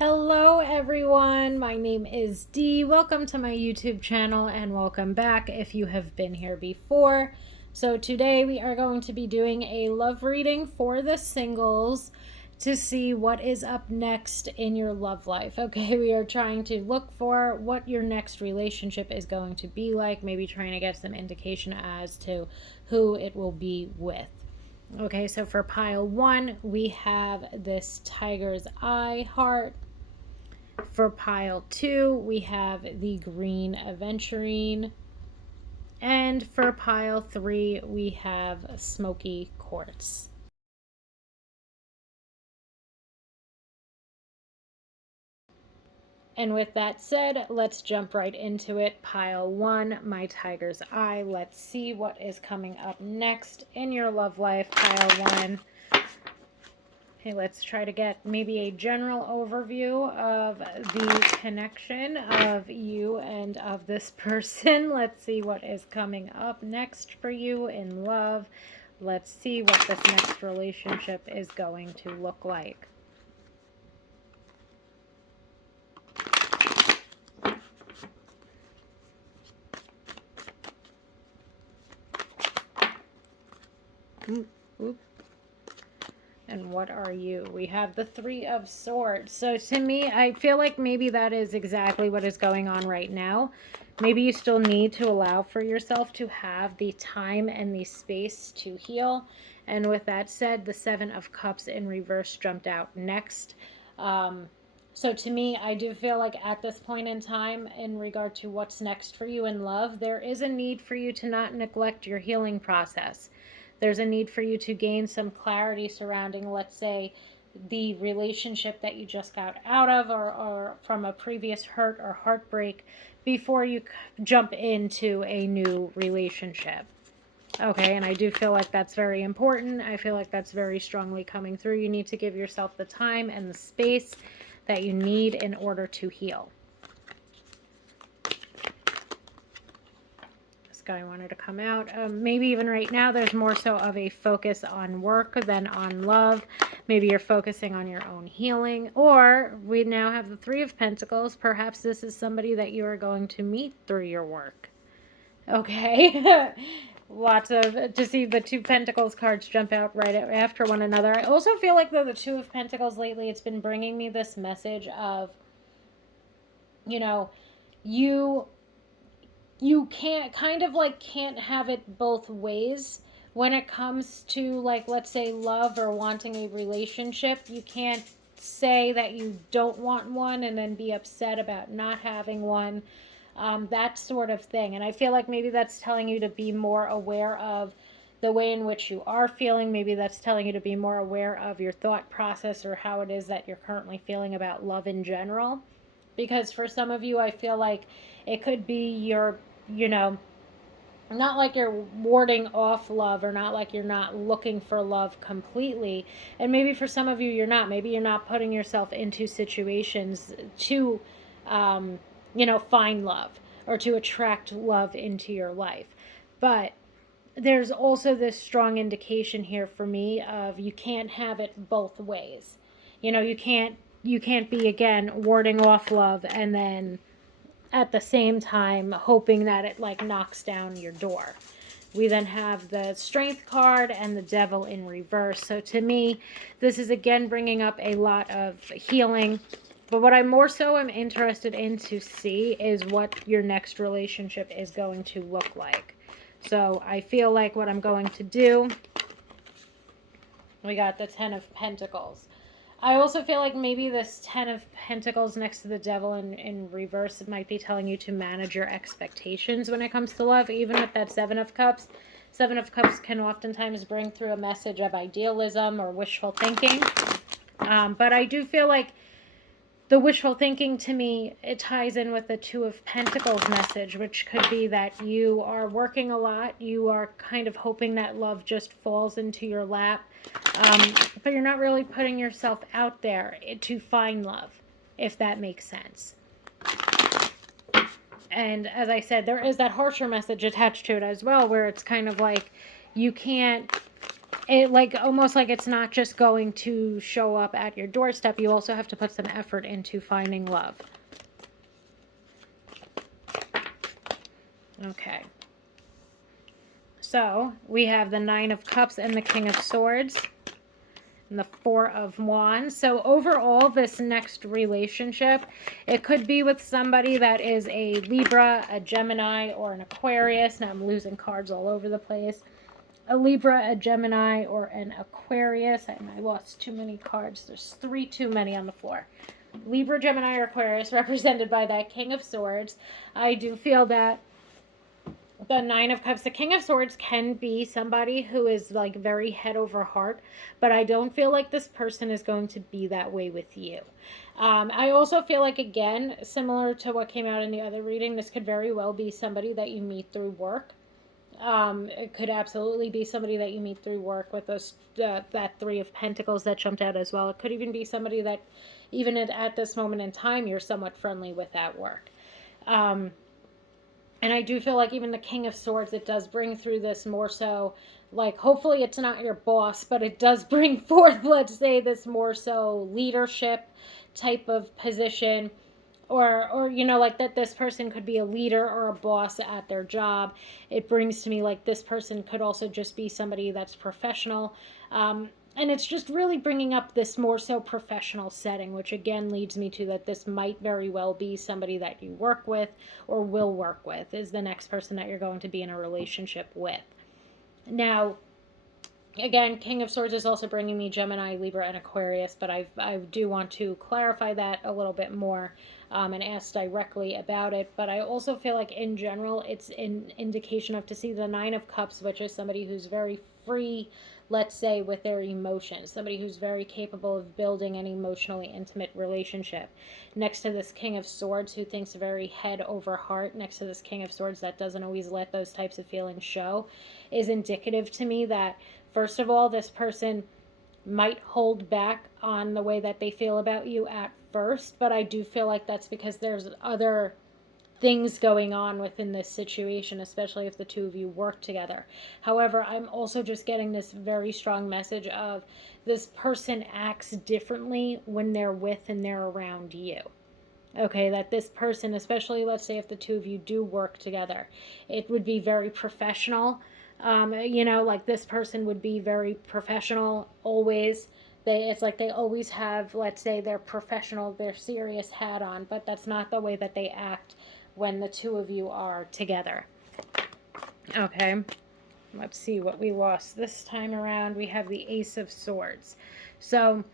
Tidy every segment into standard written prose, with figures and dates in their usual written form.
Hello everyone, my name is Dee. Welcome to my YouTube channel and welcome back if you have been here before. So today we are going to be doing a love reading for the singles to see what is up next in your love life. Okay, we are trying to look for what your next relationship is going to be like, maybe trying to get some indication as to who it will be with. Okay, so for pile one, we have this tiger's eye heart. For pile two, we have the green aventurine. And for pile three, we have smoky quartz. And with that said, let's jump right into it. Pile one, my tiger's eye. Let's see what is coming up next in your love life. Pile one. Okay, let's try to get maybe a general overview of the connection of you and of this person. Let's see what is coming up next for you in love. Let's see what this next relationship is going to look like. Oop. And what are you? We have the Three of Swords. So to me, I feel like maybe that is exactly what is going on right now. Maybe you still need to allow for yourself to have the time and the space to heal. And with that said, the Seven of Cups in reverse jumped out next. So to me, I do feel like at this point in time, in regard to what's next for you in love, there is a need for you to not neglect your healing process. There's a need for you to gain some clarity surrounding, let's say, the relationship that you just got out of, or from a previous hurt or heartbreak, before you jump into a new relationship. Okay, and I do feel like that's very important. I feel like that's very strongly coming through. You need to give yourself the time and the space that you need in order to heal. Guy wanted to come out. Maybe even right now there's more so of a focus on work than on love. Maybe you're focusing on your own healing, or we now have the Three of Pentacles. Perhaps this is somebody that you are going to meet through your work. Okay. Lots of, to see the Two Pentacles cards jump out right after one another. I also feel like the Two of Pentacles lately, it's been bringing me this message of, you can't can't have it both ways when it comes to, like, let's say love or wanting a relationship. You can't say that you don't want one and then be upset about not having one, that sort of thing. And I feel like maybe that's telling you to be more aware of the way in which you are feeling. Maybe that's telling you to be more aware of your thought process or how it is that you're currently feeling about love in general. Because for some of you, I feel like it could be not like you're warding off love, or not like you're not looking for love completely. And maybe for some of you, you're not. Maybe you're not putting yourself into situations to, find love or to attract love into your life. But there's also this strong indication here for me of you can't have it both ways. You can't be, again, warding off love and then at the same time hoping that it like knocks down your door. We then have the Strength card and the Devil in reverse. So to me, this is again bringing up a lot of healing. But what I more so am interested in to see is what your next relationship is going to look like. So I feel like what I'm going to do, we got the Ten of Pentacles. I also feel like maybe this Ten of Pentacles next to the Devil in reverse, it might be telling you to manage your expectations when it comes to love. Even with that Seven of Cups. Seven of Cups can oftentimes bring through a message of idealism or wishful thinking. But I do feel like the wishful thinking, to me, it ties in with the Two of Pentacles message, which could be that you are working a lot. You are kind of hoping that love just falls into your lap. But you're not really putting yourself out there to find love, if that makes sense. And as I said, there is that harsher message attached to it as well, where it's kind of like you can't it like almost like it's not just going to show up at your doorstep. You also have to put some effort into finding love. Okay. So we have the Nine of Cups and the King of Swords and the Four of Wands. So overall, this next relationship, it could be with somebody that is a Libra, a Gemini, or an Aquarius. Now I'm losing cards all over the place. A Libra, a Gemini, or an Aquarius. And I lost too many cards. There's 3 too many on the floor. Libra, Gemini, or Aquarius, represented by that King of Swords. I do feel that the Nine of Cups, the King of Swords can be somebody who is like very head over heart, but I don't feel like this person is going to be that way with you. I also feel like, again, similar to what came out in the other reading, this could very well be somebody that you meet through work. It could absolutely be somebody that you meet through work with those that Three of Pentacles that jumped out as well. It could even be somebody that even at this moment in time you're somewhat friendly with at work. And I do feel like even the King of Swords, it does bring through this more so, like, hopefully it's not your boss, but it does bring forth, let's say, this more so leadership type of position. Or you know, like that this person could be a leader or a boss at their job. It brings to me like this person could also just be somebody that's professional. And it's just really bringing up this more so professional setting, which again leads me to that this might very well be somebody that you work with or will work with, is the next person that you're going to be in a relationship with. Now, again, King of Swords is also bringing me Gemini, Libra, and Aquarius, but I do want to clarify that a little bit more and ask directly about it. But I also feel like in general, it's an indication of to see the Nine of Cups, which is somebody who's very free, let's say, with their emotions, somebody who's very capable of building an emotionally intimate relationship. Next to this King of Swords, who thinks very head over heart, next to this King of Swords that doesn't always let those types of feelings show, is indicative to me that, first of all, this person might hold back on the way that they feel about you at first, but I do feel like that's because there's other things going on within this situation, especially if the two of you work together. However, I'm also just getting this very strong message of this person acts differently when they're with and they're around you. Okay, that this person, especially let's say if the two of you do work together, it would be very professional. You know, like this person would be very professional always. It's like they always have, let's say, their professional, their serious hat on, but that's not the way that they act when the two of you are together. Okay, let's see what we lost this time around. We have the Ace of Swords. So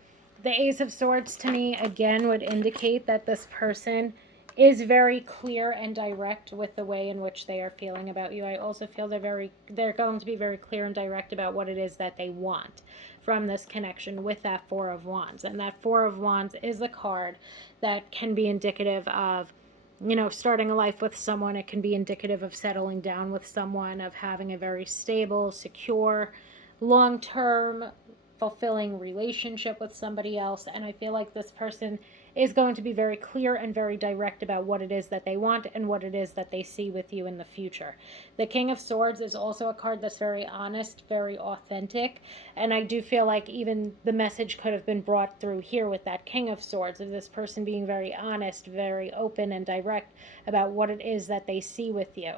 the Ace of Swords to me, again, would indicate that this person is very clear and direct with the way in which they are feeling about you. I also feel they're going to be very clear and direct about what it is that they want from this connection with that Four of Wands. And that Four of Wands is a card that can be indicative of, you know, starting a life with someone. It can be indicative of settling down with someone, of having a very stable, secure, long-term, fulfilling relationship with somebody else. And I feel like this person is going to be very clear and very direct about what it is that they want and what it is that they see with you in the future. The King of Swords is also a card that's very honest, very authentic, and I do feel like even the message could have been brought through here with that King of Swords, of this person being very honest, very open and direct about what it is that they see with you.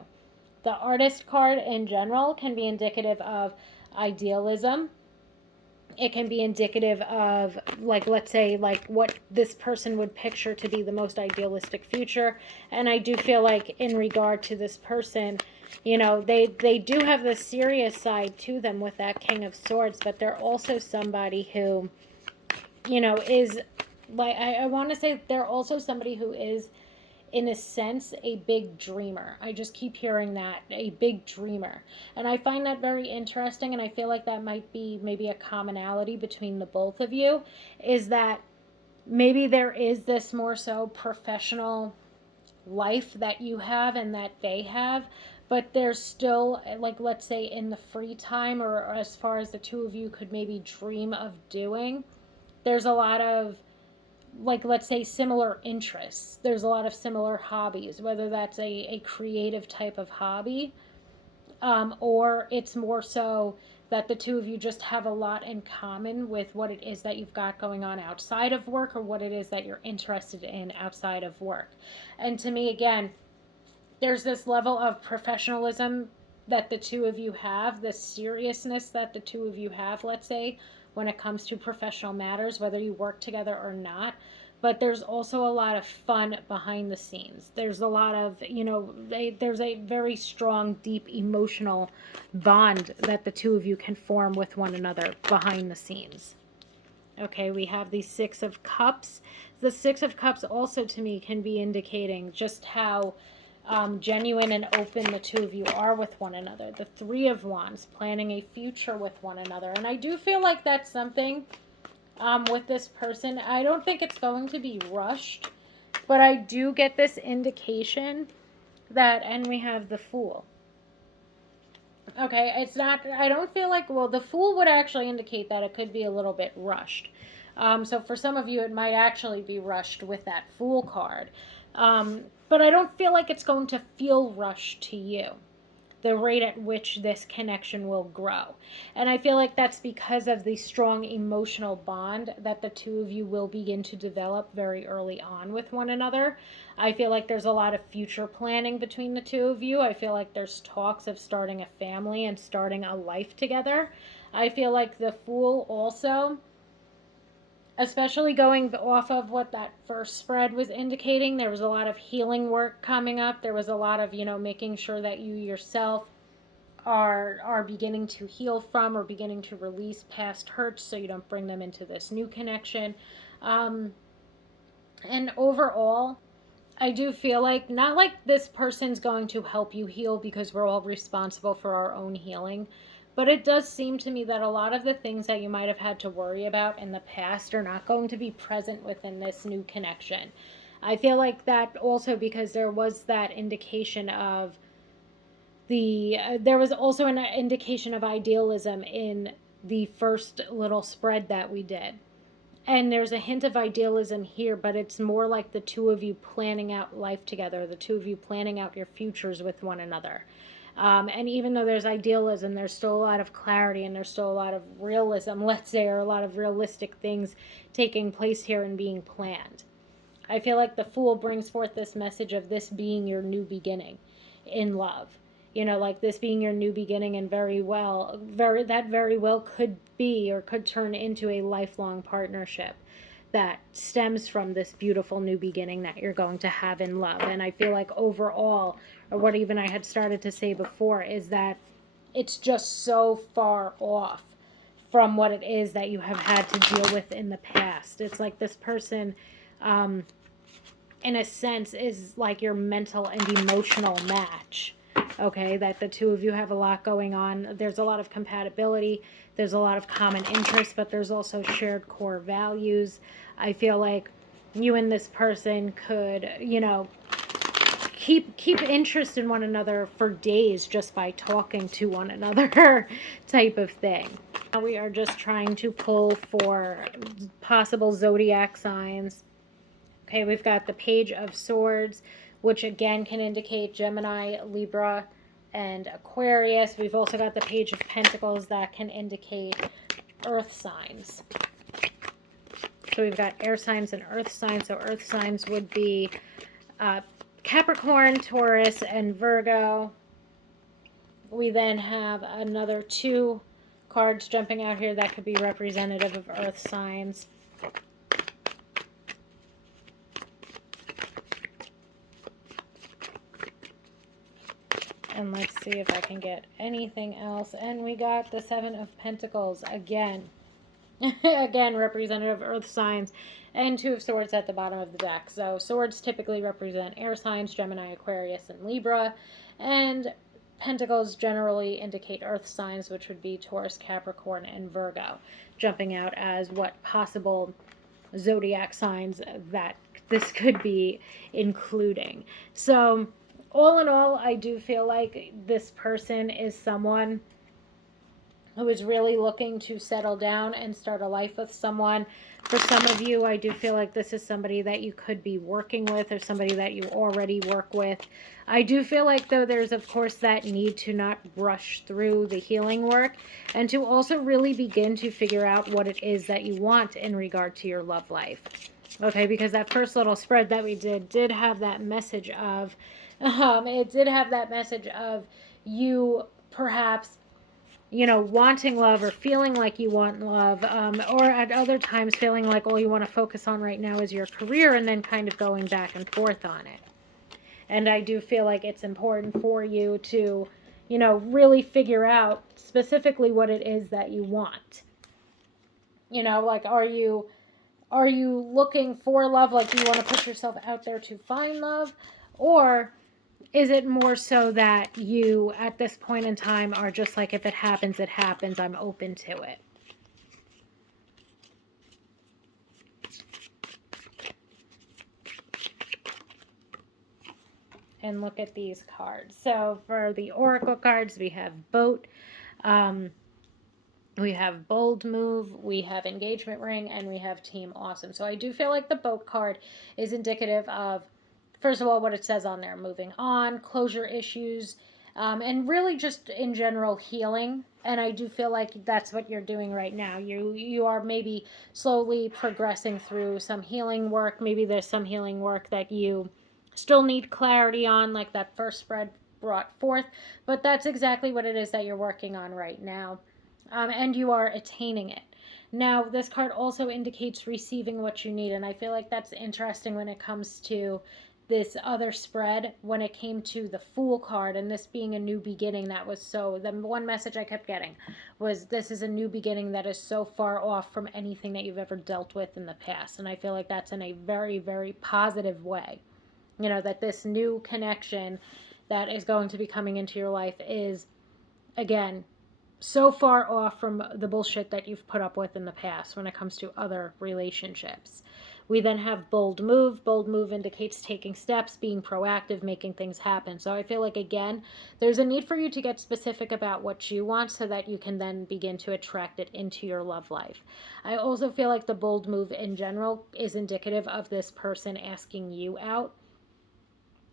The Artist card in general can be indicative of idealism. It can be indicative of, like, let's say, like what this person would picture to be the most idealistic future. And I do feel like in regard to this person, you know, they do have this serious side to them with that King of Swords, but they're also somebody who, you know, is like, I want to say they're also somebody who is, in a sense, a big dreamer. I just keep hearing that, a big dreamer. And I find that very interesting, and I feel like that might be maybe a commonality between the both of you, is that maybe there is this more so professional life that you have and that they have, but there's still, like, let's say in the free time, or as far as the two of you could maybe dream of doing, there's a lot of, like, let's say, similar interests. There's a lot of similar hobbies, whether that's a creative type of hobby, or it's more so that the two of you just have a lot in common with what it is that you've got going on outside of work, or what it is that you're interested in outside of work. And to me, again, there's this level of professionalism that the two of you have, this seriousness that the two of you have, let's say, when it comes to professional matters, whether you work together or not. But there's also a lot of fun behind the scenes. There's a lot of, there's a very strong, deep emotional bond that the two of you can form with one another behind the scenes. Okay, we have the Six of Cups. The Six of Cups also, to me, can be indicating just how genuine and open the two of you are with one another. The Three of Wands, planning a future with one another. And I do feel like that's something with this person. I don't think it's going to be rushed, but I do get this indication that, and we have the Fool. Okay, it's not, I don't feel like, well, the Fool would actually indicate that it could be a little bit rushed. So for some of you, it might actually be rushed with that Fool card. But I don't feel like it's going to feel rushed to you, the rate at which this connection will grow. And I feel like that's because of the strong emotional bond that the two of you will begin to develop very early on with one another. I feel like there's a lot of future planning between the two of you. I feel like there's talks of starting a family and starting a life together. I feel like the Fool also, especially going off of what that first spread was indicating, there was a lot of healing work coming up. There was a lot of, making sure that you yourself are beginning to heal from or beginning to release past hurts so you don't bring them into this new connection. And overall, I do feel like, not like this person's going to help you heal, because we're all responsible for our own healing. But it does seem to me that a lot of the things that you might have had to worry about in the past are not going to be present within this new connection. I feel like that also because there was that indication of there was also an indication of idealism in the first little spread that we did. And there's a hint of idealism here, but it's more like the two of you planning out life together, the two of you planning out your futures with one another. And even though there's idealism, there's still a lot of clarity, and there's still a lot of realism, let's say, or a lot of realistic things taking place here and being planned. I feel like the Fool brings forth this message of this being your new beginning in love. Like this being your new beginning, and very well could be or could turn into a lifelong partnership that stems from this beautiful new beginning that you're going to have in love. And I feel like overall, or what even I had started to say before, is that it's just so far off from what it is that you have had to deal with in the past. It's like this person, in a sense, is like your mental and emotional match. Okay, that the two of you have a lot going on. There's a lot of compatibility. There's a lot of common interests, but there's also shared core values. I feel like you and this person could, keep interest in one another for days just by talking to one another type of thing. Now we are just trying to pull for possible zodiac signs. Okay, we've got the Page of Swords, which again can indicate Gemini, Libra, and Aquarius. We've also got the Page of Pentacles that can indicate earth signs. So we've got air signs and earth signs. So earth signs would be Capricorn, Taurus, and Virgo. We then have another two cards jumping out here that could be representative of earth signs. And let's see if I can get anything else. And we got the Seven of Pentacles again. Again, representative of earth signs. And Two of Swords at the bottom of the deck. So swords typically represent air signs, Gemini, Aquarius, and Libra. And pentacles generally indicate earth signs, which would be Taurus, Capricorn, and Virgo, jumping out as what possible zodiac signs that this could be including. So all in all, I do feel like this person is someone who is really looking to settle down and start a life with someone. For some of you, I do feel like this is somebody that you could be working with or somebody that you already work with. I do feel like, though, there's, of course, that need to not rush through the healing work and to also really begin to figure out what it is that you want in regard to your love life. Okay, because that first little spread that we did have that message of, it did have that message of you perhaps, you know, wanting love or feeling like you want love, or at other times feeling like all you want to focus on right now is your career and then kind of going back and forth on it. And I do feel like it's important for you to, you know, really figure out specifically what it is that you want. You know, like, are you looking for love? Like, do you want to put yourself out there to find love? Or is it more so that you, at this point in time, are just like, if it happens, it happens. I'm open to it. And look at these cards. So for the Oracle cards, we have Boat, we have Bold Move, we have Engagement Ring, and we have Team Awesome. So I do feel like the Boat card is indicative of, first of all, what it says on there: moving on, closure issues, and really just in general healing. And I do feel like that's what you're doing right now. You are maybe slowly progressing through some healing work. Maybe there's some healing work that you still need clarity on, like that first spread brought forth. But that's exactly what it is that you're working on right now. And you are attaining it. Now, this card also indicates receiving what you need. And I feel like that's interesting when it comes to this other spread, when it came to the Fool card and this being a new beginning. That was so, the one message I kept getting was, this is a new beginning that is so far off from anything that you've ever dealt with in the past. And I feel like that's in a very, very positive way. You know, that this new connection that is going to be coming into your life is, again, so far off from the bullshit that you've put up with in the past when it comes to other relationships. We then have Bold Move. Bold Move indicates taking steps, being proactive, making things happen. So I feel like, again, there's a need for you to get specific about what you want so that you can then begin to attract it into your love life. I also feel like the Bold Move in general is indicative of this person asking you out,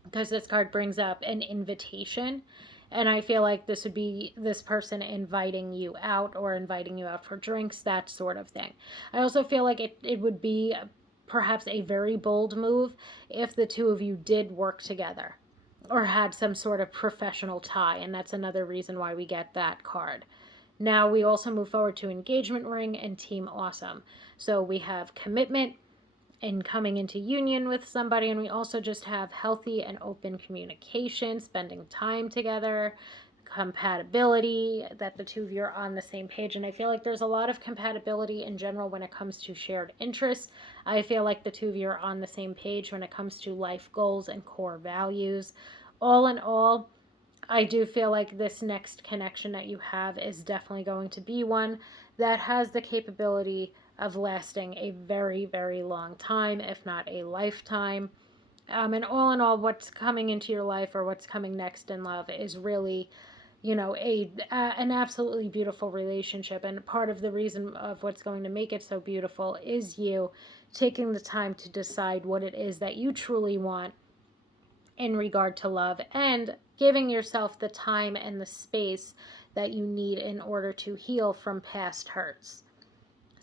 because this card brings up an invitation. And I feel like this would be this person inviting you out or inviting you out for drinks, that sort of thing. I also feel like it would be perhaps a very bold move if the two of you did work together or had some sort of professional tie. And that's another reason why we get that card. Now we also move forward to Engagement Ring and Team Awesome. So we have commitment and coming into union with somebody, and we also just have healthy and open communication, spending time together, compatibility, that the two of you are on the same page. And I feel like there's a lot of compatibility in general when it comes to shared interests. I feel like the two of you are on the same page when it comes to life goals and core values. All in all, I do feel like this next connection that you have is definitely going to be one that has the capability of lasting a very, very long time, if not a lifetime. And all in all, what's coming into your life or what's coming next in love is really, you know, an absolutely beautiful relationship. And part of the reason of what's going to make it so beautiful is you taking the time to decide what it is that you truly want in regard to love, and giving yourself the time and the space that you need in order to heal from past hurts.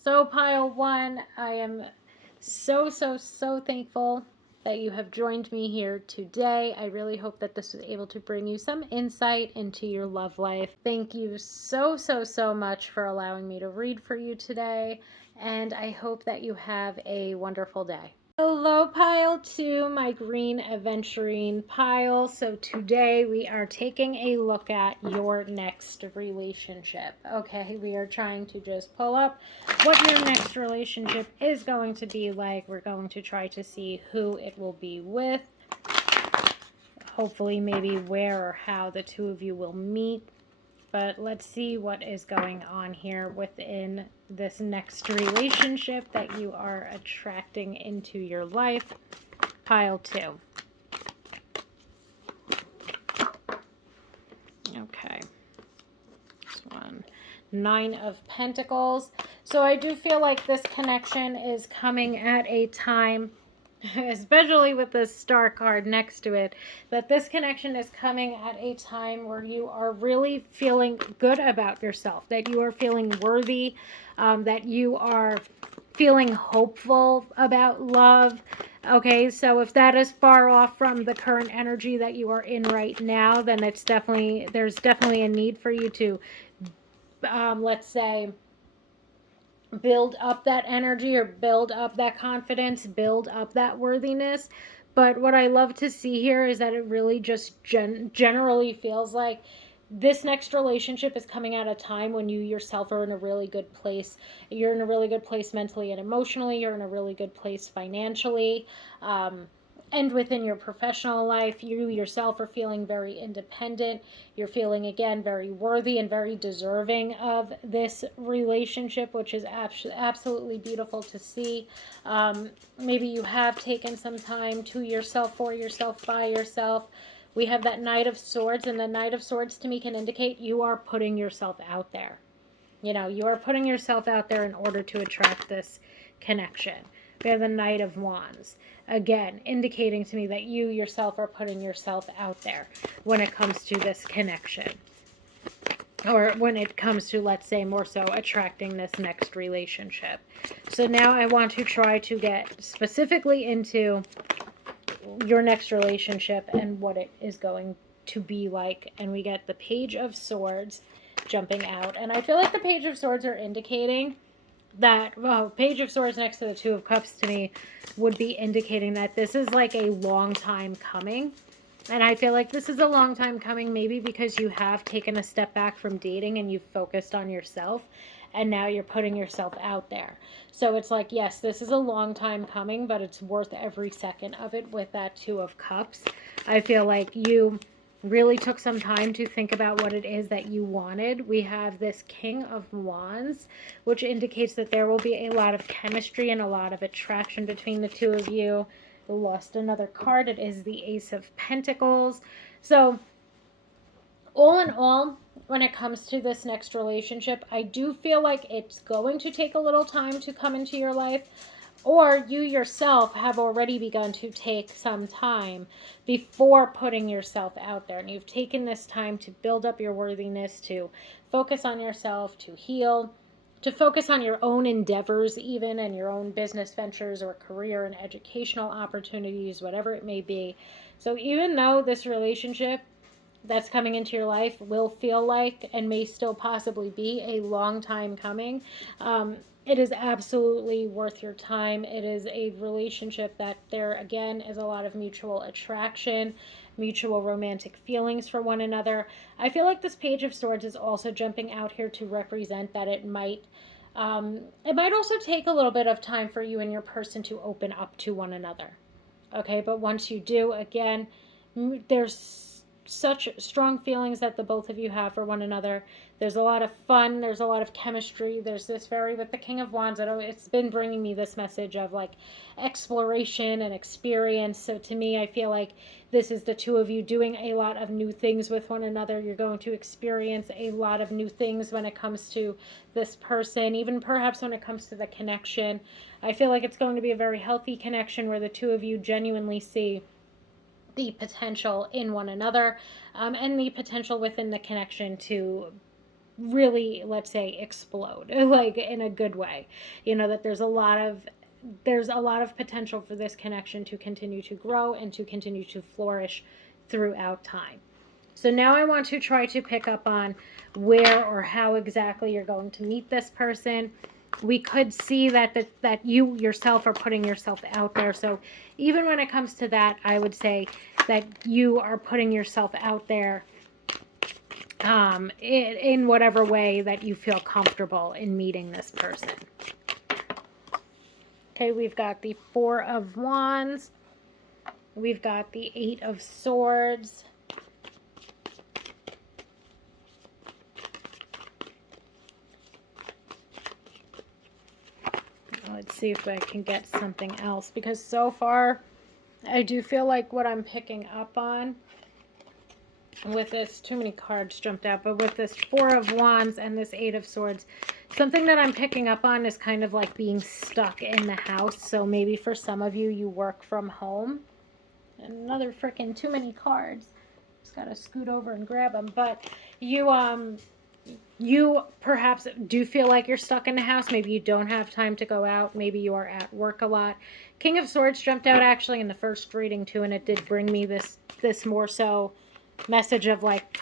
So pile one, I am so thankful that you have joined me here today. I really hope that this was able to bring you some insight into your love life. Thank you so much for allowing me to read for you today, and I hope that you have a wonderful day. Hello, pile two, my green aventurine pile. So today we are taking a look at your next relationship. Okay, we are trying to just pull up what your next relationship is going to be like. We're going to try to see who it will be with. Hopefully, maybe where or how the two of you will meet. But let's see what is going on here within this next relationship that you are attracting into your life. Pile two. Okay. This one. Nine of Pentacles. So I do feel like this connection is coming at a time, especially with the Star card next to it, that this connection is coming at a time where you are really feeling good about yourself, that you are feeling worthy, that you are feeling hopeful about love. Okay, so if that is far off from the current energy that you are in right now, then there's definitely a need for you to, let's say, build up that energy or build up that confidence, build up that worthiness. But what I love to see here is that it really just generally feels like this next relationship is coming at a time when you yourself are in a really good place. You're in a really good place mentally and emotionally. You're in a really good place financially. And within your professional life, you yourself are feeling very independent. You're feeling, again, very worthy and very deserving of this relationship, which is absolutely beautiful to see. Maybe you have taken some time to yourself, for yourself, by yourself. We have that Knight of Swords, and the Knight of Swords to me can indicate you are putting yourself out there. You know, you are putting yourself out there in order to attract this connection. We have the Knight of Wands. Again, indicating to me that you yourself are putting yourself out there when it comes to this connection. Or when it comes to, let's say, more so attracting this next relationship. So now I want to try to get specifically into your next relationship and what it is going to be like. And we get the Page of Swords jumping out. And I feel like the Page of Swords are indicating that, well, Page of Swords next to the Two of Cups to me would be indicating that this is like a long time coming. And I feel like this is a long time coming, maybe because you have taken a step back from dating and you've focused on yourself, and now you're putting yourself out there. So it's like, yes, this is a long time coming, but it's worth every second of it with that Two of Cups. I feel like you really took some time to think about what it is that you wanted. We have this King of Wands, which indicates that there will be a lot of chemistry and a lot of attraction between the two of you. We lost another card. It is the Ace of Pentacles. So all in all, when it comes to this next relationship, I do feel like it's going to take a little time to come into your life, or you yourself have already begun to take some time before putting yourself out there. And you've taken this time to build up your worthiness, to focus on yourself, to heal, to focus on your own endeavors even, and your own business ventures or career and educational opportunities, whatever it may be. So even though this relationship that's coming into your life will feel like, and may still possibly be, a long time coming, it is absolutely worth your time. It is a relationship that there, again, is a lot of mutual attraction, mutual romantic feelings for one another. I feel like this Page of Swords is also jumping out here to represent that it might also take a little bit of time for you and your person to open up to one another. Okay, but once you do, again, there's such strong feelings that the both of you have for one another. There's a lot of fun. There's a lot of chemistry. There's this with the King of Wands, it's been bringing me this message of like exploration and experience. So to me, I feel like this is the two of you doing a lot of new things with one another. You're going to experience a lot of new things when it comes to this person, even perhaps when it comes to the connection. I feel like it's going to be a very healthy connection where the two of you genuinely see the potential in one another, and the potential within the connection to really, let's say, explode, like in a good way. You know, that there's a lot of potential for this connection to continue to grow and to continue to flourish throughout time. So now I want to try to pick up on where or how exactly you're going to meet this person. We could see that you yourself are putting yourself out there. So even when it comes to that, I would say that you are putting yourself out there in whatever way that you feel comfortable in meeting this person. Okay, we've got the Four of Wands. We've got the Eight of Swords. Let's see if I can get something else, because so far I do feel like what I'm picking up on with this, too many cards jumped out, but with this Four of Wands and this Eight of Swords, something that I'm picking up on is kind of like being stuck in the house. So maybe for some of you, you work from home. Another freaking too many cards. Just gotta scoot over and grab them. But you perhaps do feel like you're stuck in the house. Maybe you don't have time to go out. Maybe you are at work a lot. King of Swords jumped out actually in the first reading too, and it did bring me this more so message of like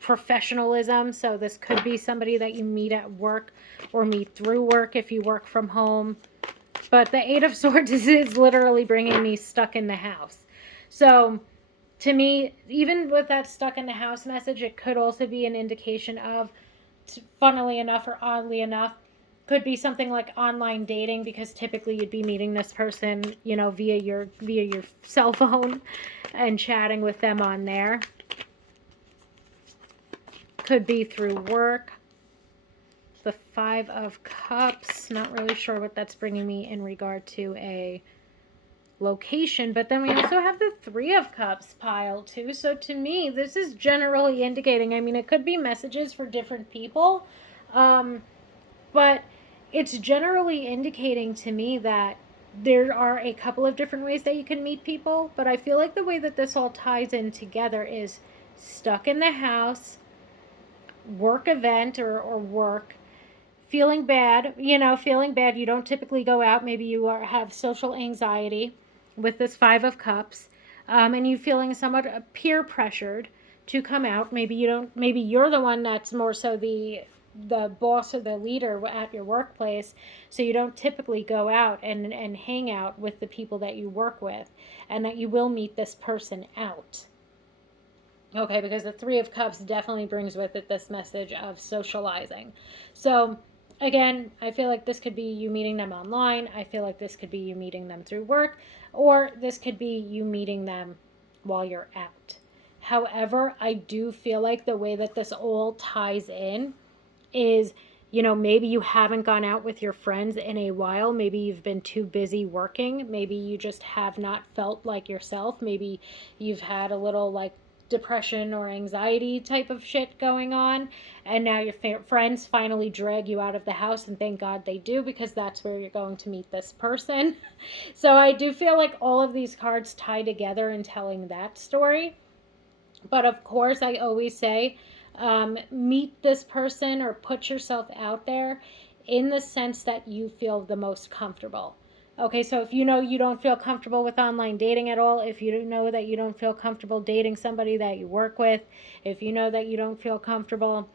professionalism. So this could be somebody that you meet at work or meet through work if you work from home. But the Eight of Swords is literally bringing me stuck in the house. So to me, even with that stuck in the house message, it could also be an indication of, funnily enough or oddly enough, could be something like online dating, because typically you'd be meeting this person, you know, via your cell phone and chatting with them on there. Could be through work. The Five of Cups, not really sure what that's bringing me in regard to a location, but then we also have the Three of Cups pile too. So to me, this is generally indicating, I mean, it could be messages for different people, but it's generally indicating to me that there are a couple of different ways that you can meet people, but I feel like the way that this all ties in together is stuck in the house, work event or work, feeling bad, feeling bad. You don't typically go out. Maybe you have social anxiety with this Five of Cups, and you feeling somewhat peer pressured to come out. Maybe you don't. Maybe you're the one that's more so the boss or the leader at your workplace, so you don't typically go out and hang out with the people that you work with, and that you will meet this person out. Okay, because the Three of Cups definitely brings with it this message of socializing. So again, I feel like this could be you meeting them online. I feel like this could be you meeting them through work, or this could be you meeting them while you're out. However, I do feel like the way that this all ties in is, maybe you haven't gone out with your friends in a while. Maybe you've been too busy working. Maybe you just have not felt like yourself. Maybe you've had a little like depression or anxiety type of shit going on, and now your friends finally drag you out of the house, and thank God they do, because that's where you're going to meet this person. So I do feel like all of these cards tie together in telling that story. But of course, I always say, meet this person or put yourself out there in the sense that you feel the most comfortable. Okay, so if you know you don't feel comfortable with online dating at all, if you know that you don't feel comfortable dating somebody that you work with, if you know that you don't feel comfortable,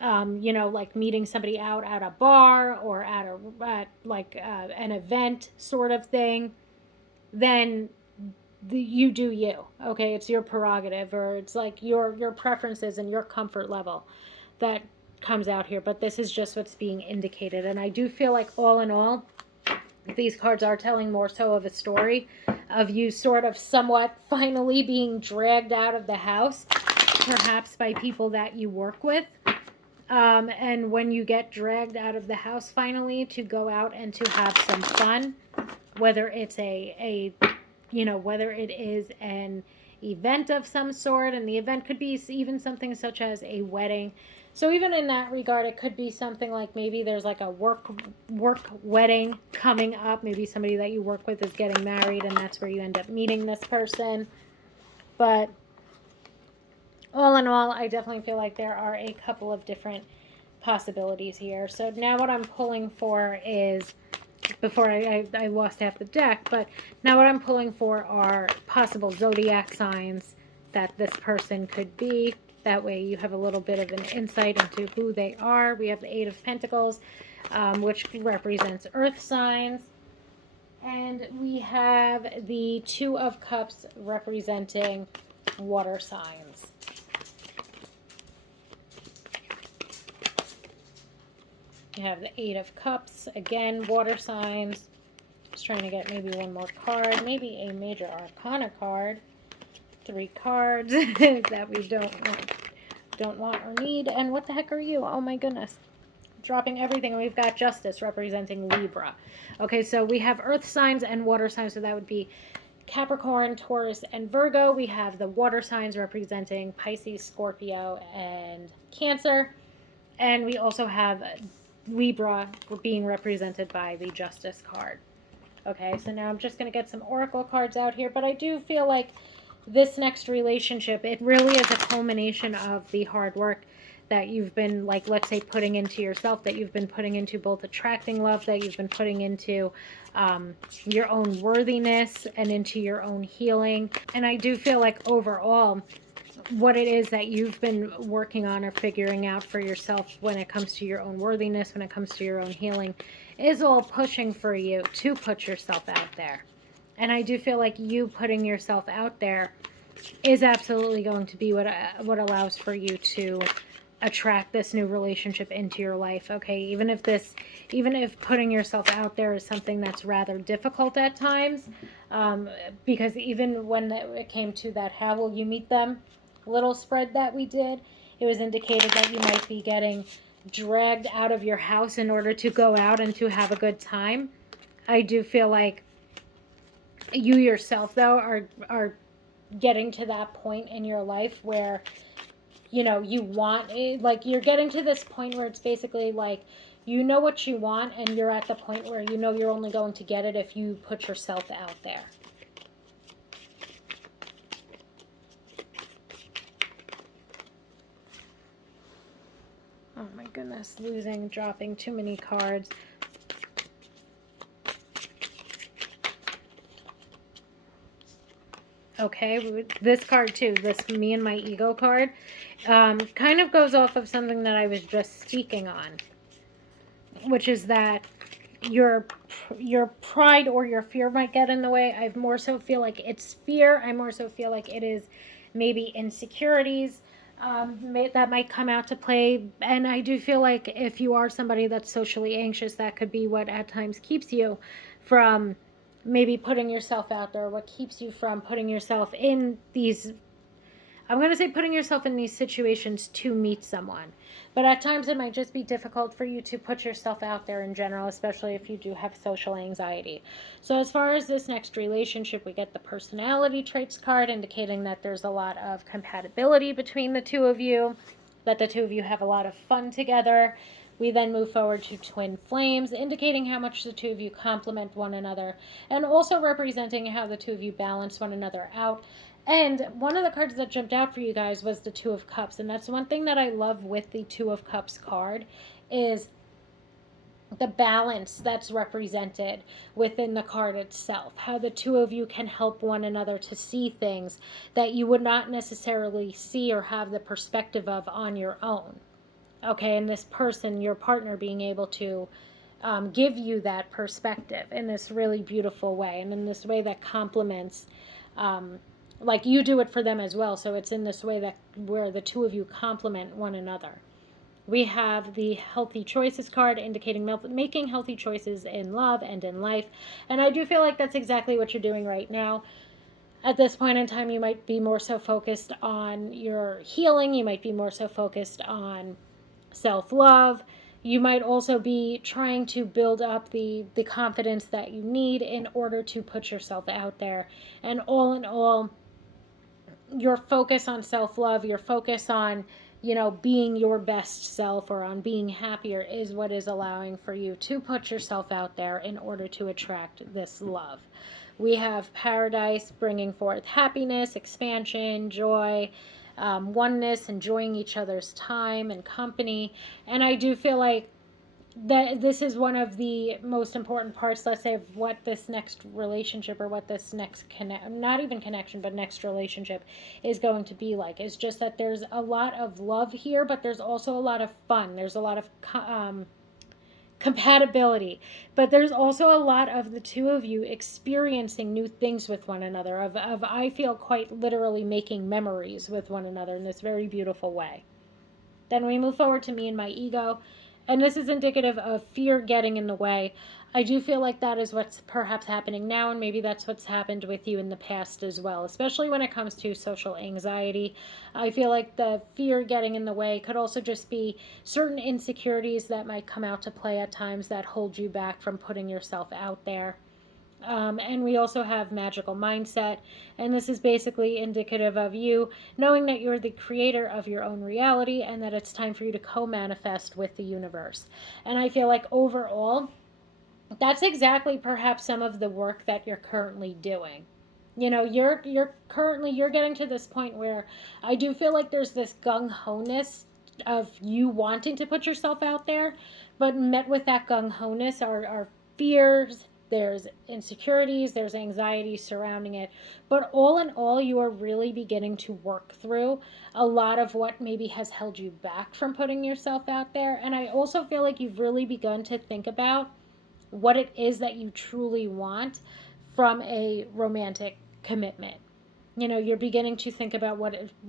like meeting somebody out at a bar or at an event sort of thing, then you do you. Okay, it's your prerogative, or it's like your preferences and your comfort level that comes out here. But this is just what's being indicated, and I do feel like all in all, these cards are telling more so of a story of you sort of somewhat finally being dragged out of the house, perhaps by people that you work with. And when you get dragged out of the house finally to go out and to have some fun, whether it's whether it is an event of some sort, and the event could be even something such as a wedding. So even in that regard, it could be something like maybe there's like a work wedding coming up. Maybe somebody that you work with is getting married, and that's where you end up meeting this person. But all in all, I definitely feel like there are a couple of different possibilities here. So now what I'm pulling for is, before I lost half the deck, but now what I'm pulling for are possible zodiac signs that this person could be. That way you have a little bit of an insight into who they are. We have the Eight of Pentacles, which represents earth signs. And we have the Two of Cups representing water signs. You have the Eight of Cups, again, water signs. Just trying to get maybe one more card, maybe a major arcana card. 3 cards that we don't want or need. And what the heck are you? Oh my goodness. Dropping everything. We've got Justice representing Libra. Okay, so we have earth signs and water signs, so that would be Capricorn, Taurus, and Virgo. We have the water signs representing Pisces, Scorpio, and Cancer. And we also have Libra being represented by the Justice card. Okay, so now I'm just going to get some oracle cards out here, but I do feel like this next relationship, it really is a culmination of the hard work that you've been, like, let's say, putting into yourself, that you've been putting into both attracting love, that you've been putting into your own worthiness and into your own healing. And I do feel like overall, what it is that you've been working on or figuring out for yourself when it comes to your own worthiness, when it comes to your own healing, is all pushing for you to put yourself out there. And I do feel like you putting yourself out there is absolutely going to be what allows for you to attract this new relationship into your life. Okay, even if putting yourself out there is something that's rather difficult at times, because even when it came to that how will you meet them little spread that we did, it was indicated that you might be getting dragged out of your house in order to go out and to have a good time. I do feel like you yourself, though, are getting to that point in your life where, you know, you want it, like, you're getting to this point where it's basically like, you know what you want, and you're at the point where you know you're only going to get it if you put yourself out there. Oh my goodness, dropping too many cards. Okay, this card too, this me and my ego card, kind of goes off of something that I was just speaking on, which is that your pride or your fear might get in the way. I more so feel like it's fear. I more so feel like it is maybe insecurities that might come out to play. And I do feel like if you are somebody that's socially anxious, that could be what at times keeps you from maybe putting yourself out there, what keeps you from putting yourself in these, I'm going to say, putting yourself in these situations to meet someone. But at times it might just be difficult for you to put yourself out there in general, especially if you do have social anxiety. So as far as this next relationship, we get the personality traits card, indicating that there's a lot of compatibility between the two of you, that the two of you have a lot of fun together. We then move forward to twin flames, indicating how much the two of you complement one another, and also representing how the two of you balance one another out. And one of the cards that jumped out for you guys was the Two of Cups. And that's one thing that I love with the Two of Cups card, is the balance that's represented within the card itself. How the two of you can help one another to see things that you would not necessarily see or have the perspective of on your own. Okay, and this person, your partner, being able to give you that perspective in this really beautiful way, and in this way that complements, like you do it for them as well. So it's in this way that where the two of you complement one another. We have the Healthy Choices card, indicating making healthy choices in love and in life. And I do feel like that's exactly what you're doing right now. At this point in time, you might be more so focused on your healing. You might be more so focused on self-love. You might also be trying to build up the confidence that you need in order to put yourself out there. And all in all, your focus on self-love, your focus on, you know, being your best self, or on being happier, is what is allowing for you to put yourself out there in order to attract this love. We have Paradise, bringing forth happiness, expansion, joy, oneness, enjoying each other's time and company. And I do feel like that this is one of the most important parts, let's say, of what this next relationship, or what this next not even connection, but next relationship is going to be like. It's just that there's a lot of love here, but there's also a lot of fun. There's a lot of compatibility, but there's also a lot of the two of you experiencing new things with one another, of I feel quite literally making memories with one another in this very beautiful way. Then we move forward to me and my ego, and this is indicative of fear getting in the way. I do feel like that is what's perhaps happening now, and maybe that's what's happened with you in the past as well, especially when it comes to social anxiety. I feel like the fear getting in the way could also just be certain insecurities that might come out to play at times that hold you back from putting yourself out there. And we also have magical mindset. And this is basically indicative of you knowing that you're the creator of your own reality and that it's time for you to co-manifest with the universe. And I feel like overall, that's exactly perhaps some of the work that you're currently doing. You know, you're getting to this point where I do feel like there's this gung-ho-ness of you wanting to put yourself out there, but met with that gung-ho-ness are fears, there's insecurities, there's anxieties surrounding it. But all in all, you are really beginning to work through a lot of what maybe has held you back from putting yourself out there. And I also feel like you've really begun to think about what it is that you truly want from a romantic commitment. You know, you're beginning to think about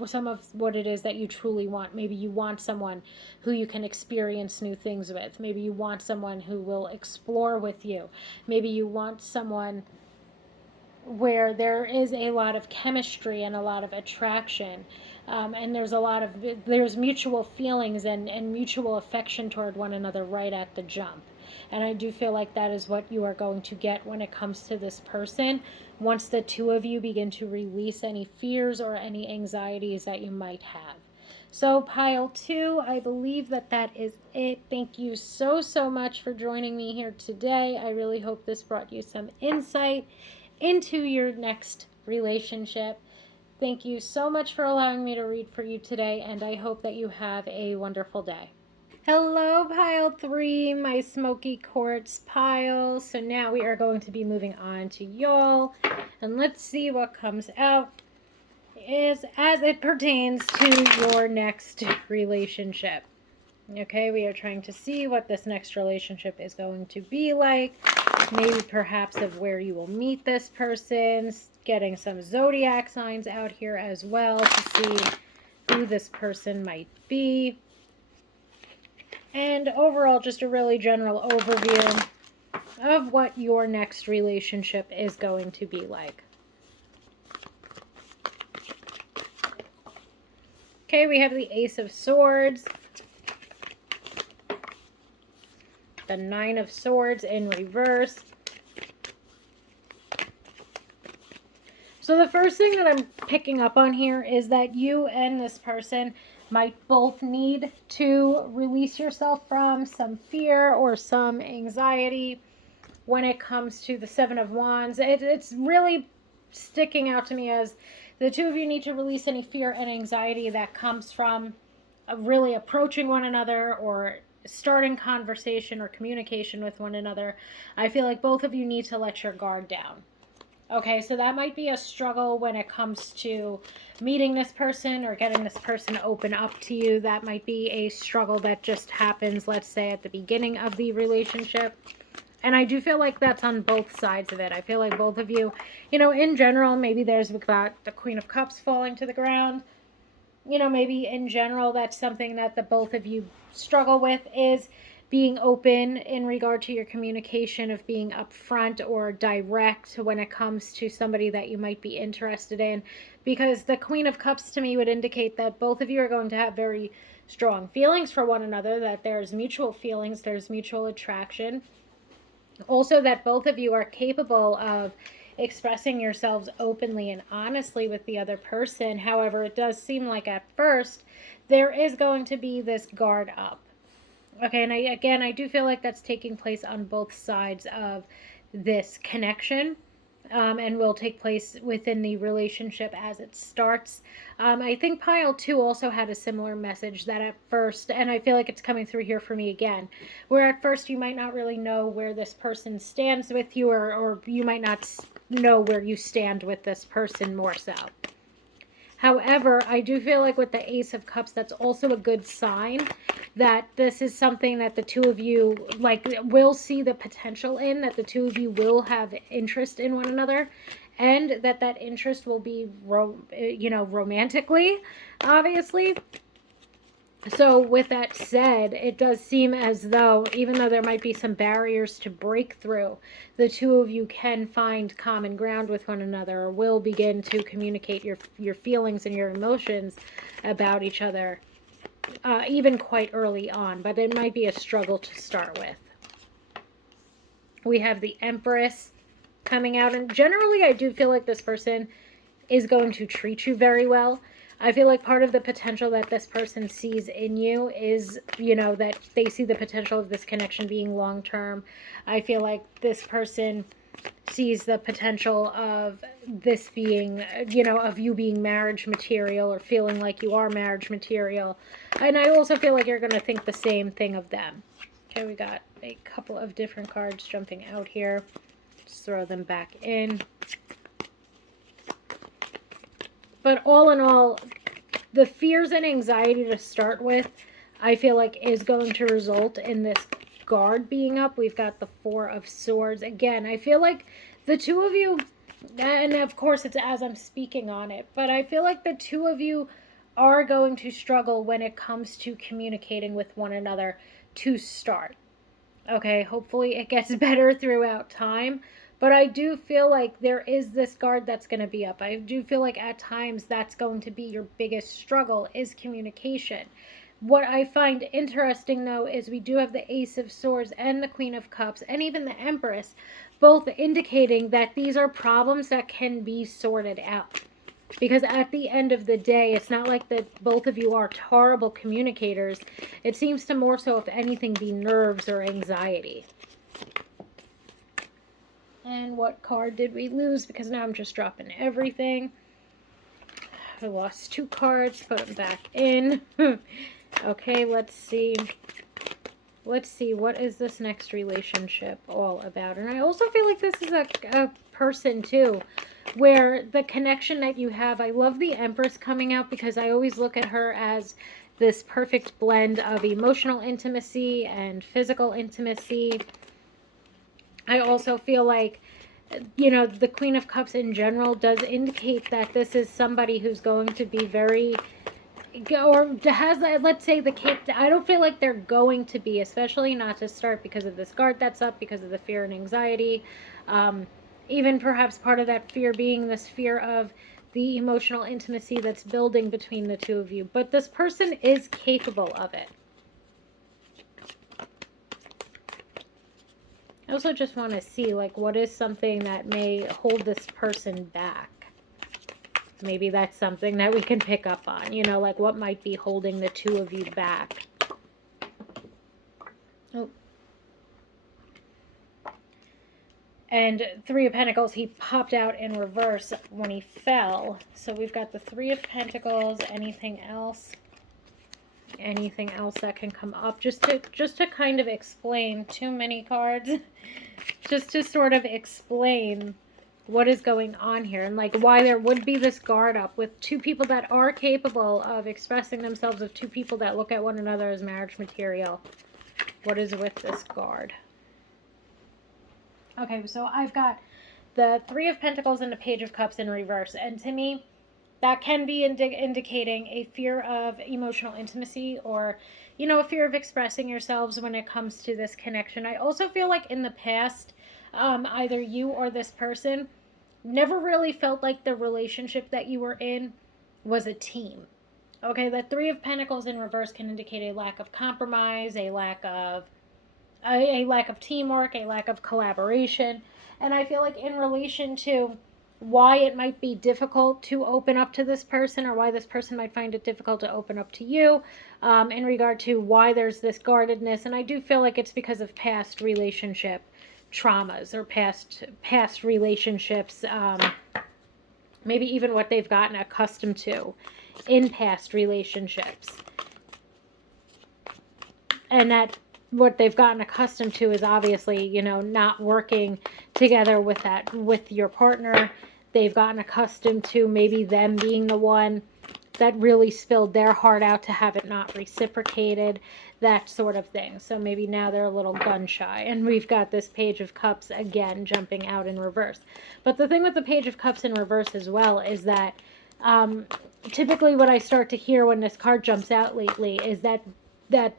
some of what it is that you truly want. Maybe you want someone who you can experience new things with. Maybe you want someone who will explore with you. Maybe you want someone where there is a lot of chemistry and a lot of attraction, and there's mutual feelings and mutual affection toward one another right at the jump. And I do feel like that is what you are going to get when it comes to this person, once the two of you begin to release any fears or any anxieties that you might have. So pile 2, I believe that is it. Thank you so much for joining me here today. I really hope this brought you some insight into your next relationship. Thank you so much for allowing me to read for you today, and I hope that you have a wonderful day. Hello, pile 3, my smoky quartz pile. So now we are going to be moving on to y'all, and let's see what comes out is as it pertains to your next relationship. Okay, we are trying to see what this next relationship is going to be like. Maybe perhaps of where you will meet this person. Getting some zodiac signs out here as well to see who this person might be. And overall, just a really general overview of what your next relationship is going to be like. Okay, we have the Ace of Swords. The Nine of Swords in reverse. So the first thing that I'm picking up on here is that you and this person might both need to release yourself from some fear or some anxiety when it comes to the Seven of Wands. It's really sticking out to me as the two of you need to release any fear and anxiety that comes from really approaching one another or starting conversation or communication with one another. I feel like both of you need to let your guard down. Okay, so that might be a struggle when it comes to meeting this person or getting this person to open up to you. That might be a struggle that just happens, let's say, at the beginning of the relationship. And I do feel like that's on both sides of it. I feel like both of you, you know, in general, maybe we've got the Queen of Cups falling to the ground. You know, maybe in general, that's something that the both of you struggle with, is being open in regard to your communication, of being upfront or direct when it comes to somebody that you might be interested in. Because the Queen of Cups to me would indicate that both of you are going to have very strong feelings for one another, that there's mutual feelings, there's mutual attraction. Also, that both of you are capable of expressing yourselves openly and honestly with the other person. However, it does seem like at first there is going to be this guard up. Okay, and I do feel like that's taking place on both sides of this connection, and will take place within the relationship as it starts. I think pile 2 also had a similar message, that at first, and I feel like it's coming through here for me again, where at first you might not really know where this person stands with you, or you might not know where you stand with this person more so. However, I do feel like with the Ace of Cups, that's also a good sign that this is something that the two of you will see the potential in, that the two of you will have interest in one another, and that interest will be, romantically, obviously. So with that said, it does seem as though, even though there might be some barriers to break through, the two of you can find common ground with one another, or will begin to communicate your feelings and your emotions about each other, even quite early on. But it might be a struggle to start with. We have the Empress coming out. And generally, I do feel like this person is going to treat you very well. I feel like part of the potential that this person sees in you is, you know, that they see the potential of this connection being long term. I feel like this person sees the potential of this being, you know, of you being marriage material or feeling like you are marriage material. And I also feel like you're going to think the same thing of them. Okay, we got a couple of different cards jumping out here. Just throw them back in. But all in all, the fears and anxiety to start with, I feel like is going to result in this guard being up. We've got the Four of Swords. Again, I feel like the two of you, and of course it's as I'm speaking on it, but I feel like the two of you are going to struggle when it comes to communicating with one another to start. Okay, hopefully it gets better throughout time. But I do feel like there is this guard that's going to be up. I do feel like at times that's going to be your biggest struggle is communication. What I find interesting, though, is we do have the Ace of Swords and the Queen of Cups and even the Empress, both indicating that these are problems that can be sorted out. Because at the end of the day, it's not like that both of you are horrible communicators. It seems to more so, if anything, be nerves or anxiety. And what card did we lose? Because now I'm just dropping everything. I lost 2 cards. Put them back in. Okay, let's see. Let's see. What is this next relationship all about? And I also feel like this is a person, too, where the connection that you have. I love the Empress coming out because I always look at her as this perfect blend of emotional intimacy and physical intimacy. I also feel like, you know, the Queen of Cups in general does indicate that this is somebody who's going to be very, or has, let's say, the cape. I don't feel like they're going to be, especially not to start because of this guard that's up, because of the fear and anxiety. Even perhaps part of that fear being this fear of the emotional intimacy that's building between the two of you. But this person is capable of it. I also just want to see, like, what is something that may hold this person back. Maybe that's something that we can pick up on. You know, like, what might be holding the two of you back. Oh. And Three of Pentacles, he popped out in reverse when he fell. So we've got the Three of Pentacles. Anything else? Anything else that can come up? Just to kind of explain, too many cards. Just to sort of explain what is going on here and like why there would be this guard up with two people that are capable of expressing themselves, of two people that look at one another as marriage material. What is with this guard? Okay, so I've got the Three of Pentacles and the Page of Cups in reverse, and to me that can be indicating a fear of emotional intimacy, or, you know, a fear of expressing yourselves when it comes to this connection. I also feel like in the past, either you or this person never really felt like the relationship that you were in was a team. Okay, the Three of Pentacles in reverse can indicate a lack of compromise, a lack of teamwork, a lack of collaboration. And I feel like in relation to why it might be difficult to open up to this person, or why this person might find it difficult to open up to you, in regard to why there's this guardedness. And I do feel like it's because of past relationship traumas, or past relationships, maybe even what they've gotten accustomed to in past relationships. And that what they've gotten accustomed to is obviously, you know, not working together with your partner. They've gotten accustomed to maybe them being the one that really spilled their heart out to have it not reciprocated, that sort of thing. So maybe now they're a little gun shy. And we've got this Page of Cups again jumping out in reverse. But the thing with the Page of Cups in reverse as well is that typically what I start to hear when this card jumps out lately is that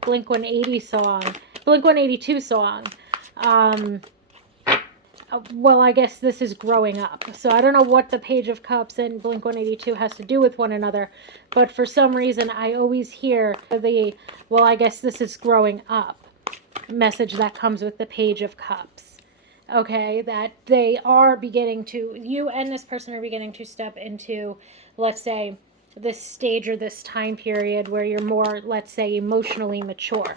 Blink-182 song. Well, I guess this is growing up. So I don't know what the Page of Cups and Blink-182 has to do with one another, but for some reason I always hear the, well, I guess this is growing up message that comes with the Page of Cups. Okay, that they are beginning to, you and this person are beginning to step into, let's say, this stage or this time period where you're more, let's say, emotionally mature.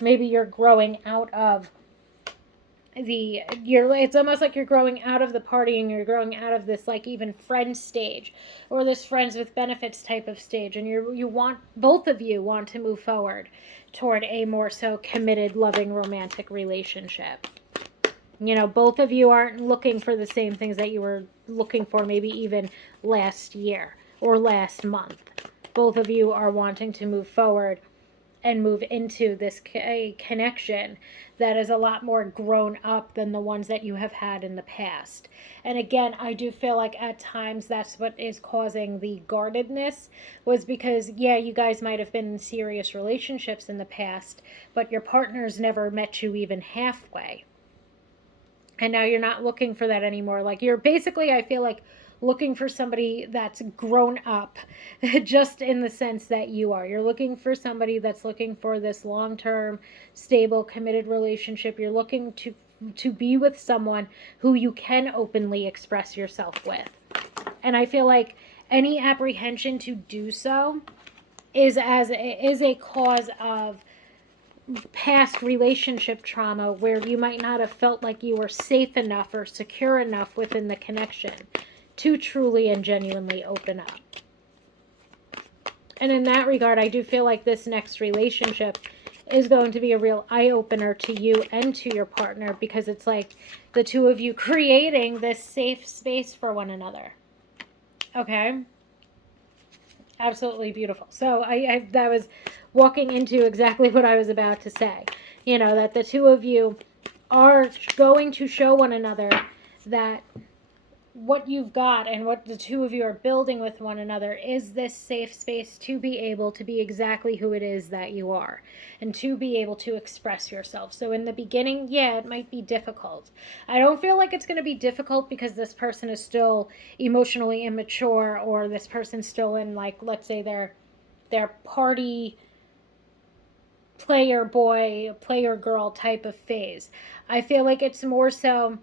Maybe you're growing out of it's almost like you're growing out of the partying, you're growing out of this like even friend stage or this friends with benefits type of stage, and you want, both of you want to move forward toward a more so committed, loving, romantic relationship. You know, both of you aren't looking for the same things that you were looking for maybe even last year or last month. Both of you are wanting to move forward and move into this connection that is a lot more grown up than the ones that you have had in the past. And again, I do feel like at times that's what is causing the guardedness, was because, yeah, you guys might have been in serious relationships in the past, but your partners never met you even halfway. And now you're not looking for that anymore. Like, you're basically, I feel like, looking for somebody that's grown up, just in the sense that you are. You're looking for somebody that's looking for this long-term, stable, committed relationship. You're looking to be with someone who you can openly express yourself with. And I feel like any apprehension to do so is a cause of past relationship trauma where you might not have felt like you were safe enough or secure enough within the connection to truly and genuinely open up. And in that regard, I do feel like this next relationship is going to be a real eye-opener to you and to your partner, because it's like the two of you creating this safe space for one another. Okay? Absolutely beautiful. So that was walking into exactly what I was about to say. You know, that the two of you are going to show one another that what you've got and what the two of you are building with one another is this safe space to be able to be exactly who it is that you are, and to be able to express yourself. So in the beginning, yeah, it might be difficult. I don't feel like it's going to be difficult because this person is still emotionally immature, or this person's still in, like, let's say their party player boy, player girl type of phase. I feel like it's more so,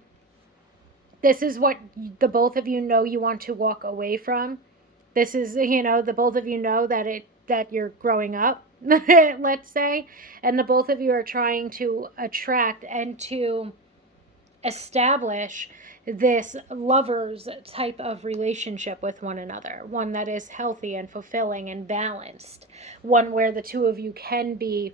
this is what the both of you know you want to walk away from. This is, you know, the both of you know that you're growing up, let's say, and the both of you are trying to attract and to establish this lovers type of relationship with one another, one that is healthy and fulfilling and balanced, one where the two of you can be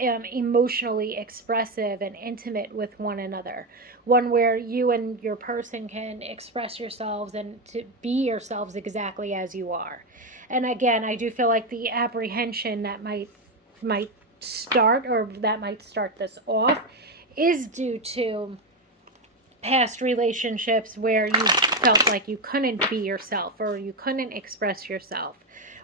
emotionally expressive and intimate with one another, one where you and your person can express yourselves and to be yourselves exactly as you are. And again, I do feel like the apprehension that might start, or that might start this off, is due to past relationships where you felt like you couldn't be yourself, or you couldn't express yourself,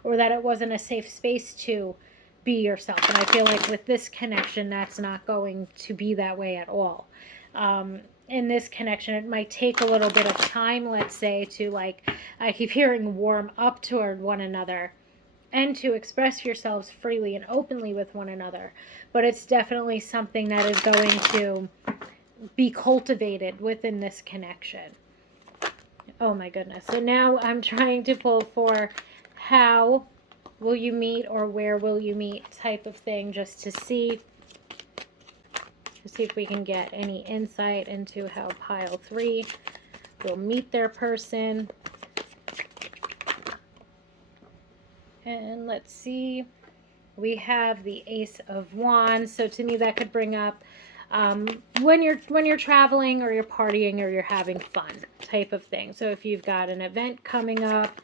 or that it wasn't a safe space to be yourself. And I feel like with this connection, that's not going to be that way at all. In this connection, it might take a little bit of time, let's say, to, like, I keep hearing, warm up toward one another and to express yourselves freely and openly with one another. But it's definitely something that is going to be cultivated within this connection. Oh my goodness. So now I'm trying to pull for how will you meet, or where will you meet type of thing, just to see if we can get any insight into how pile 3 will meet their person. And let's see, we have the Ace of Wands. So to me, that could bring up when you're traveling, or you're partying, or you're having fun type of thing. So if you've got an event coming up,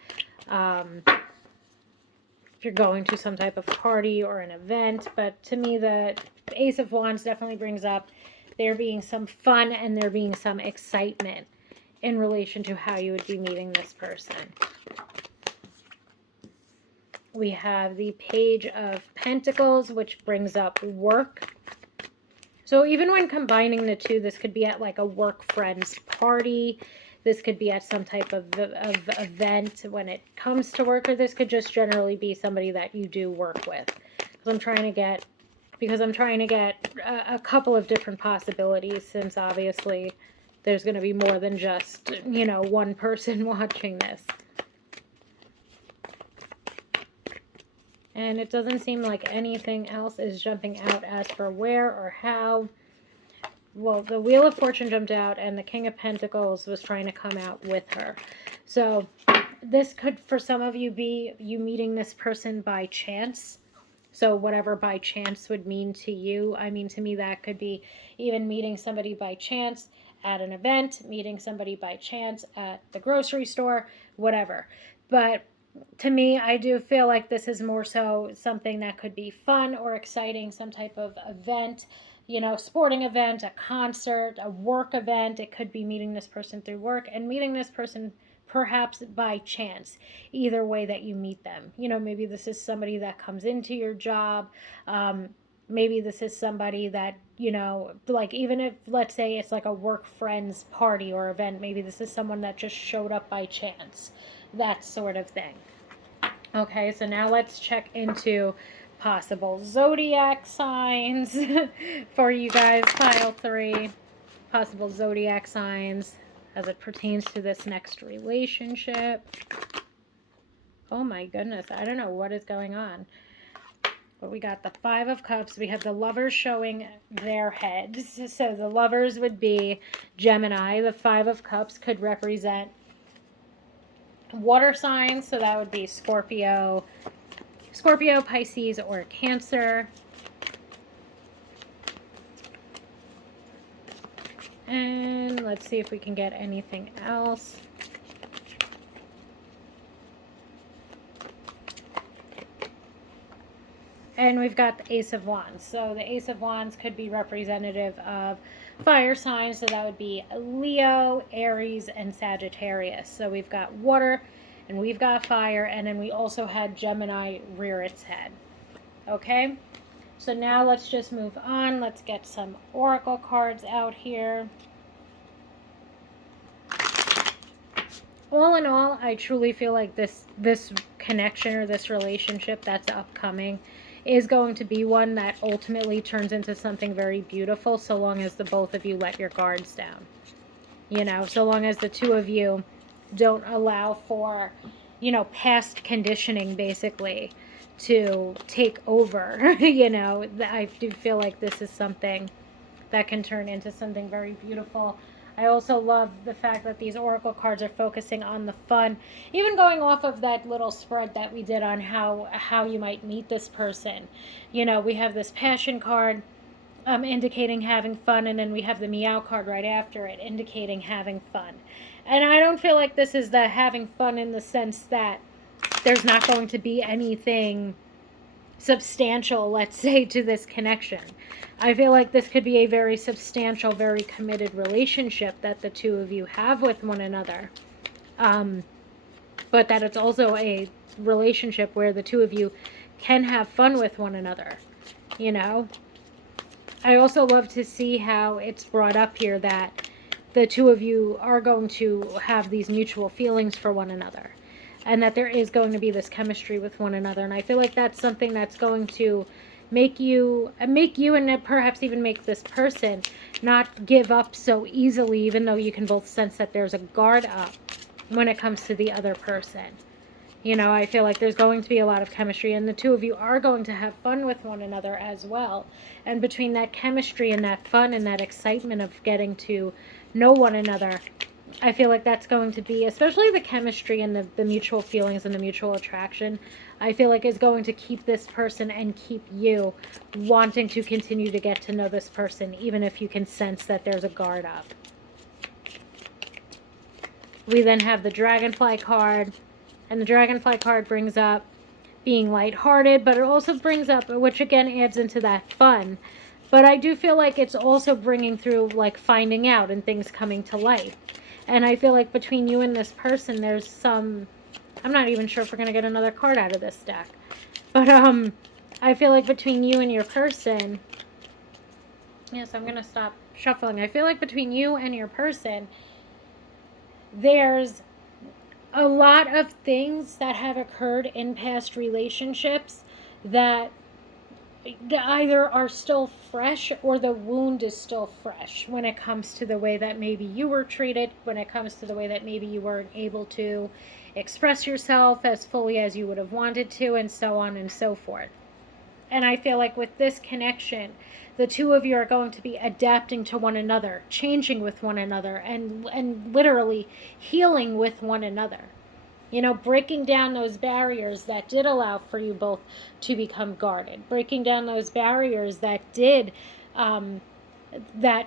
if you're going to some type of party or an event. But to me, the Ace of Wands definitely brings up there being some fun and there being some excitement in relation to how you would be meeting this person. We have the Page of Pentacles, which brings up work. So even when combining the two, this could be at like a work friend's party. This could be at some type of event when it comes to work, or this could just generally be somebody that you do work with. Because I'm trying to get a couple of different possibilities, since obviously there's going to be more than just, you know, one person watching this. And it doesn't seem like anything else is jumping out as for where or how. Well, the Wheel of Fortune jumped out, and the King of Pentacles was trying to come out with her. So this could, for some of you, be you meeting this person by chance. So whatever by chance would mean to you, I mean, to me, that could be even meeting somebody by chance at an event, meeting somebody by chance at the grocery store, whatever. But to me, I do feel like this is more so something that could be fun or exciting, some type of event, you know, sporting event, a concert, a work event. It could be meeting this person through work and meeting this person perhaps by chance, either way that you meet them. You know, maybe this is somebody that comes into your job. Maybe this is somebody that, you know, like even if, let's say it's like a work friends party or event, maybe this is someone that just showed up by chance, that sort of thing. Okay, so now let's check into possible zodiac signs for you guys, pile 3. Possible zodiac signs as it pertains to this next relationship. Oh my goodness, I don't know what is going on. But we got the 5 of Cups. We have the Lovers showing their heads. So the Lovers would be Gemini. The 5 of Cups could represent water signs. So that would be Scorpio, Pisces, or Cancer. And let's see if we can get anything else. And we've got the Ace of Wands. So the Ace of Wands could be representative of fire signs. So that would be Leo, Aries, and Sagittarius. So we've got water and we've got fire. And then we also had Gemini rear its head. Okay. So now let's just move on. Let's get some oracle cards out here. All in all, I truly feel like this connection or this relationship that's upcoming is going to be one that ultimately turns into something very beautiful, so long as the both of you let your guards down. You know, so long as the two of you don't allow for, you know, past conditioning basically to take over. You know, I do feel like this is something that can turn into something very beautiful. I also love the fact that these oracle cards are focusing on the fun, even going off of that little spread that we did on how you might meet this person. You know, we have this passion card indicating having fun, and then we have the meow card right after it indicating having fun. And I don't feel like this is the having fun in the sense that there's not going to be anything substantial, let's say, to this connection. I feel like this could be a very substantial, very committed relationship that the two of you have with one another. But that it's also a relationship where the two of you can have fun with one another. You know? I also love to see how it's brought up here that the two of you are going to have these mutual feelings for one another. And that there is going to be this chemistry with one another. And I feel like that's something that's going to make you and perhaps even make this person not give up so easily, even though you can both sense that there's a guard up when it comes to the other person. You know, I feel like there's going to be a lot of chemistry, and the two of you are going to have fun with one another as well. And between that chemistry and that fun and that excitement of getting to know one another, I feel like that's going to be, especially the chemistry and the mutual feelings and the mutual attraction, I feel like is going to keep this person and keep you wanting to continue to get to know this person, even if you can sense that there's a guard up. We then have the Dragonfly card, and the Dragonfly card brings up being lighthearted, but it also brings up, which again adds into that fun. But I do feel like it's also bringing through like finding out and things coming to light. And I feel like between you and this person, there's some, I'm not even sure if we're going to get another card out of this deck. But I feel like between you and your person, yes, I'm going to stop shuffling. I feel like between you and your person, there's a lot of things that have occurred in past relationships that either are still fresh or the wound is still fresh when it comes to the way that maybe you were treated, when it comes to the way that maybe you weren't able to express yourself as fully as you would have wanted to, and so on and so forth. And I feel like with this connection, the two of you are going to be adapting to one another, changing with one another, and literally healing with one another. You know, breaking down those barriers that did allow for you both to become guarded, breaking down those barriers that um, that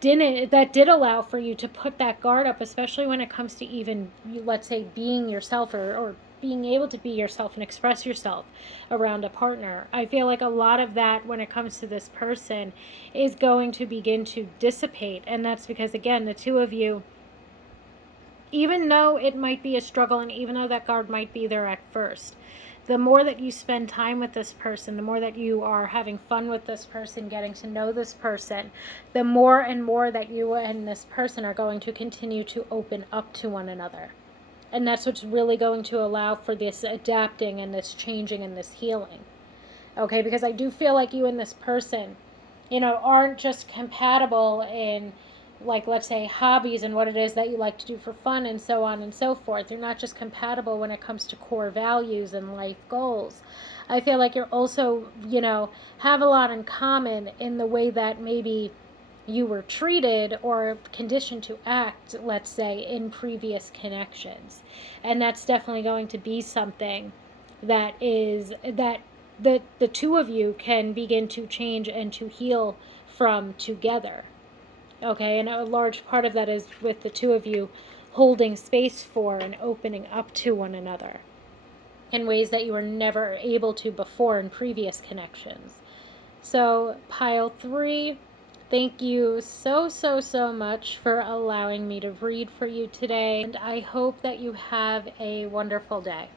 that did allow for you to put that guard up, especially when it comes to even, let's say, being yourself, or being able to be yourself and express yourself around a partner. I feel like a lot of that, when it comes to this person, is going to begin to dissipate. And that's because, again, the two of you, even though it might be a struggle and even though that guard might be there at first, the more that you spend time with this person, the more that you are having fun with this person, getting to know this person, the more and more that you and this person are going to continue to open up to one another. And that's what's really going to allow for this adapting and this changing and this healing. Okay, because I do feel like you and this person, aren't just compatible in, like, let's say, hobbies and what it is that you like to do for fun and so on and so forth. You're not just compatible when it comes to core values and life goals. I feel like you're also, have a lot in common in the way that maybe you were treated or conditioned to act, let's say, in previous connections. And that's definitely going to be something that the two of you can begin to change and to heal from together. Okay, and a large part of that is with the two of you holding space for and opening up to one another in ways that you were never able to before in previous connections. So, pile 3, thank you so, so, so much for allowing me to read for you today, and I hope that you have a wonderful day.